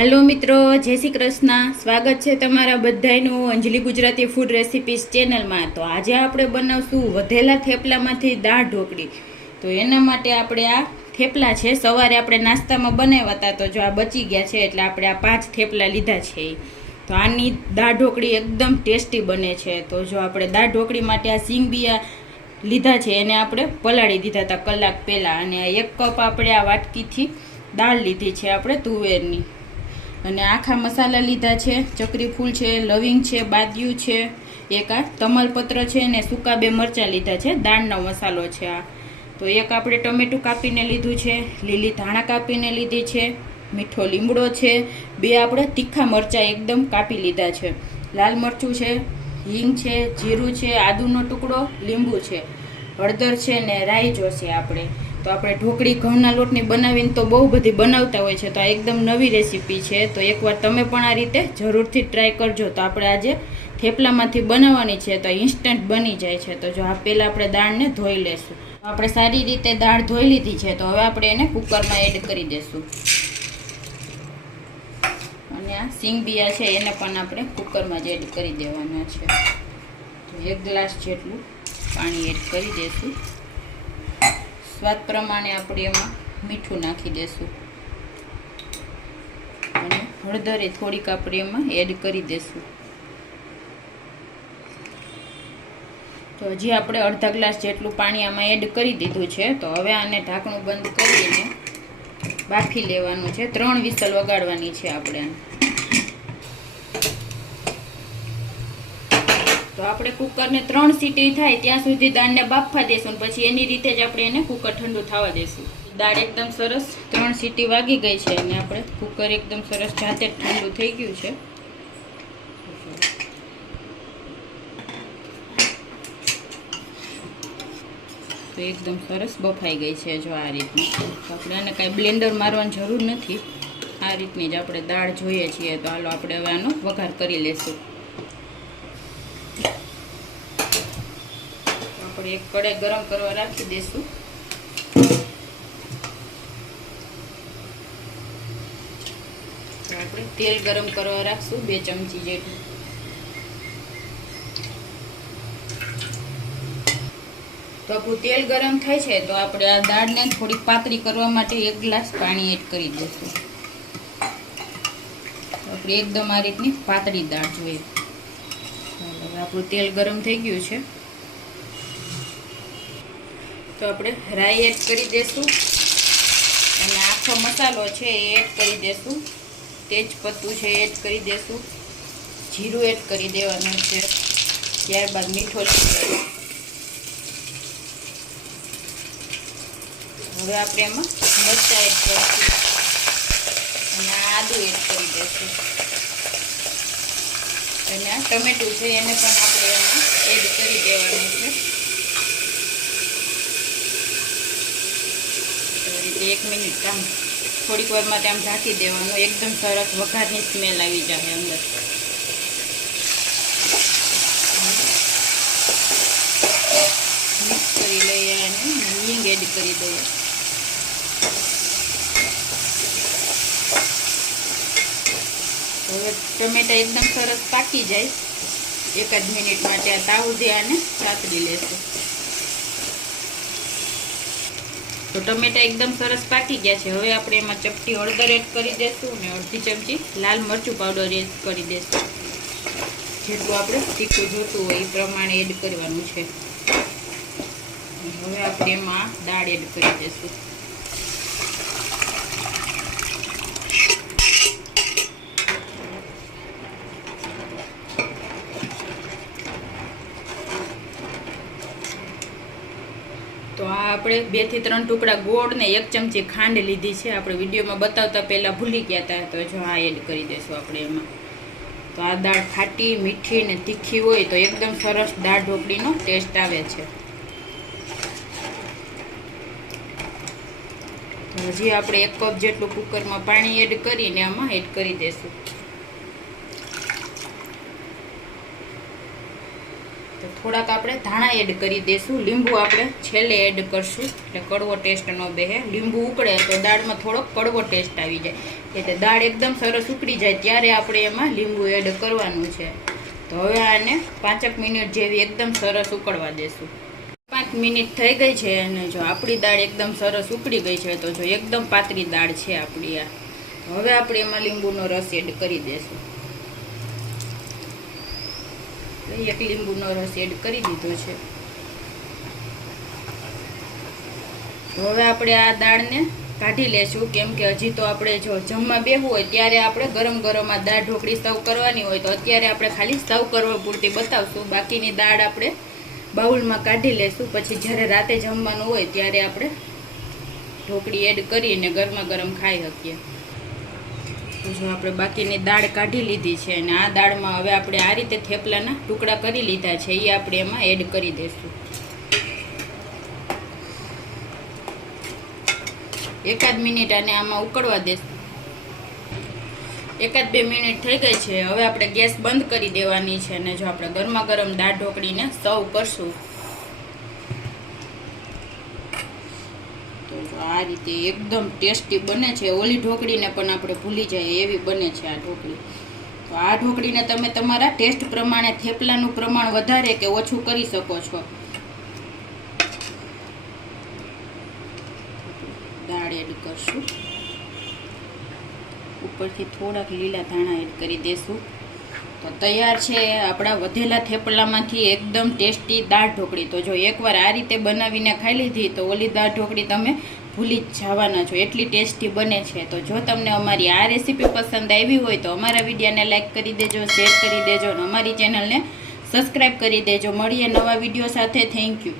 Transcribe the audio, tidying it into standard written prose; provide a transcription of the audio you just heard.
Hello मित्रों, जय श्री कृष्ण। स्वागत है तमारा बधाईनु Anjali Gujarati food recipes channel में। तो आज आपणे बनावशुं वधेला थेपलामांथी दाळ ढोकળી। तो एना माटे आपणे आ थेपला छे सवारे आपणे नास्तामां बनाव्या हता, तो जो आ बची गया छे एटले आपणे आ 5 थेपला लीधा छे। तो आनी दाळ ढोकળી एकदम टेस्टी बने छे। तो जो आपणे दाळ ढोकળી माटे आ सींगबिया लीधा छे एने आपणे पलाળી दीधा हता कलाक पहेला, अने 1 कप आपणे आ वाटकीथी दाळ लीधी छे आपणे तुवेરની। અને આખા મસાલા લીધા છે, ચકરી ફૂલ છે, લવિંગ છે, બાદિયું છે, એક આ તમાલપત્ર છે ને સૂકા 2 મરચાં લીધા છે। દાળનો મસાલો છે આ। તો એક આપણે ટમેટું કાપીને લીધું છે, લીલી ધાણા કાપીને લીધી છે, મીઠો લીમડો છે, 2 આપણે તીખા મરચાં એકદમ કાપી લીધા છે, લાલ મરચું છે, હિંગ છે, જીરું છે, આદુનો ટુકડો, લીંબુ છે, હળદર છે ને રાઈ જોશે આપણે। तो આપણે ઢોકળી ઘઉંના લોટની બનાવીને તો બહુ બધી બનાવતા હોય છે, તો આ એકદમ નવી રેસીપી છે। તો એકવાર તમે પણ આ રીતે જરૂરથી ટ્રાય કરજો। તો આપણે આજે થેપલામાંથી બનાવવાની છે, તો ઇન્સ્ટન્ટ બની જાય છે। તો જો આ પહેલાં આપણે દાળને ધોઈ લેશું। આપણે સારી રીતે દાળ ધોઈ લીધી છે, તો હવે આપણે એને કુકરમાં એડ કરી દઈશું। અને આ સિંગબિયા છે એને પણ આપણે કુકરમાં જ એડ કરી દેવાના છે। તો 1 ગ્લાસ જેટલું પાણી એડ કરી દઈશું। स्वाद प्रमाणे આપણે એમાં મીઠું નાખી દેશું અને હળદર થોડીક આપણે એમાં એડ કરી દેશું। તો હજી આપણે અડધા ગ્લાસ જેટલું પાણી આમાં એડ કરી દીધું છે। તો હવે આને ઢાંકણું બંધ કરીને બાફી લેવાનું છે। 3 વિસલ વગાડવાની છે આપણે। तो આપણે કુકરને 3 સીટી થાય ત્યાં સુધી દાળને બાફવા દેશું, પછી એની રીતે જ આપણે એને કુકર ઠંડુ થવા દેશું। દાળ એકદમ સરસ 3 સીટી વાગી ગઈ છે અને આપણે કુકર એકદમ સરસ જાતે ઠંડુ થઈ ગયું છે। તો એકદમ સરસ બફાઈ ગઈ છે જો આ રીતની। તો આપણે આને કાંઈ બ્લેન્ડર મારવાની જરૂર નથી, આ રીતની જ આપણે દાળ જોઈએ છીએ। તો હાલો આપણે હવે આનો વઘાર કરી લેશું। આપણે એક કઢાઈ ગરમ કરવા રાખી દેશું। તો આપણે તેલ ગરમ કરવા રાખશું 2 ચમચી જેટલું। તો આપણું તેલ ગરમ થાય છે, તો આપણે આ દાળને થોડી પાતળી કરવા માટે 1 ગ્લાસ પાણી એડ કરી દઈશું। તો આપણે એકદમ આ રીતની પાતળી દાળ જોઈએ। હવે આપણું તેલ ગરમ થઈ ગયું છે, તો આપણે રાઈ એડ કરી દેશું અને આખો મસાલો છે એ એડ કરી દેશું। તેજપત્તું છે એડ કરી દેશું, જીરું એડ કરી દેવાનું છે, ત્યારબાદ મીઠો લીમડો। હવે આપણે એમાં મરચાં એડ કરીશું અને આદુ એડ કરી દઈશું અને આ ટમેટું છે એને પણ આપણે એમાં એડ કરી દેવાનું છે। 1 મિનિટ આમ થોડીક વાર માટે આમ ઢાંકી દેવાનું, એકદમ સરસ વઘારની સ્મેલ આવી જાય અંદર। મિક્સ કરી લઈએ અને હિંગ એડ કરી દઈએ। હવે ટમેટા એકદમ સરસ પાકી જાય, 1 જ મિનિટ માટે આ તાવથી આને સાતળી લેશું। તો ટમેટા એકદમ સરસ પાકી ગયા છે। હવે આપણે એમાં ચપટી હળદર એડ કરી દઈશું અને અડધી ચમચી લાલ મરચું પાવડર એડ કરી દઈશું। જેટલું આપણે તીખું જોતું હોય એ પ્રમાણે એડ કરવાનું છે। હવે આપણે એમાં દાળ એડ કરી દઈશું। તો આ આપણે 2 થી 3 ટુકડા ગોળ ને 1 ચમચી ખાંડ લીધી છે। આપણે વિડીયોમાં બતાવતા પહેલાં ભૂલી ગયા હતા, તો જો આ એડ કરી દઈશું આપણે એમાં। તો આ દાળ ખાટી મીઠી ને તીખી હોય તો એકદમ સરસ દાળ ઢોકળીનો ટેસ્ટ આવે છે। તો હજી આપણે 1 કપ જેટલું કુકરમાં પાણી એડ કરીને આમાં એડ કરી દઈશું। તો થોડાક આપણે ધાણા એડ કરી દઈશું. લીંબુ આપણે છેલ્લે એડ કરશું એટલે કડવો ટેસ્ટ ન બેસે. લીંબુ ઉકળે તો દાળમાં થોડોક કડવો ટેસ્ટ આવી જાય, એટલે દાળ એકદમ સરસ ઉકળી જાય ત્યારે આપણે એમાં લીંબુ એડ કરવાનું છે. તો હવે આને 5 મિનિટ જેવી એકદમ સરસ ઉકળવા દેશું. 5 મિનિટ થઈ ગઈ છે અને જો આપણી દાળ એકદમ સરસ ઉકળી ગઈ છે. તો જો એકદમ પાતળી દાળ છે આપણી આ. હવે આપણે એમાં લીંબુનો રસ એડ કરી દઈશું. એક લીંબુનો રસ એડ કરી દીધો છે. તો હવે આપણે આ દાળને કાઢી લેશું, કેમ કે હજી તો આપણે જો જમવા બેસવું હોય ત્યારે આપણે ગરમ ગરમ આ દાળ ઢોકળી સર્વ કરવાની હોય, તો અત્યારે આપણે ખાલી સર્વ કરવા પૂરતી બતાવશું. બાકીની દાળ આપણે બાઉલમાં કાઢી લેશું. પછી જ્યારે રાતે જમવાનું હોય ત્યારે આપણે ઢોકળી એડ કરીને ગરમા ગરમ ખાઈ શકીએ. તો જો આપણે બાકીની દાળ કાઢી લીધી છે અને આ દાળમાં હવે આપણે આ રીતે થેપલાના ટુકડા કરી લીધા છે એ આપણે એમાં એડ કરી દઈશું. એકાદ મિનિટ આને આમાં ઉકળવા દેશું. 1-2 મિનિટ થઈ ગઈ છે. હવે આપણે ગેસ બંધ કરી દેવાની છે અને જો આપણે ગરમા ગરમ દાળ ઢોકળીને સર્વ કરશું. તો આ રીતે એકદમ ટેસ્ટી બને છે. ઓલી ઢોકળીને પણ આપણે ભૂલી જાય એવી બને છે આ ઢોકળી. તો આ ઢોકળીને તમે તમારા ટેસ્ટ પ્રમાણે થેપલાનું પ્રમાણ વધારે કે ઓછું કરી શકો છો. દાળ એડ કરશું, ઉપરથી થોડાક લીલા ધાણા એડ કરી દેશું. તો તૈયાર છે આપણા વધેલા થેપલામાંથી એકદમ ટેસ્ટી દાળ ઢોકળી. તો જો એકવાર આ રીતે બનાવીને ખાઈ લીધી તો ઓલી દાળ ઢોકળી તમે ભૂલી જ જવાના છો, એટલી ટેસ્ટી બને છે. તો જો તમને અમારી આ રેસીપી પસંદ આવી હોય તો અમારા વિડીયોને લાઈક કરી દેજો, શેર કરી દેજો અને અમારી ચેનલને સબસ્ક્રાઈબ કરી દેજો. મળીએ નવા વિડીયો સાથે. Thank you.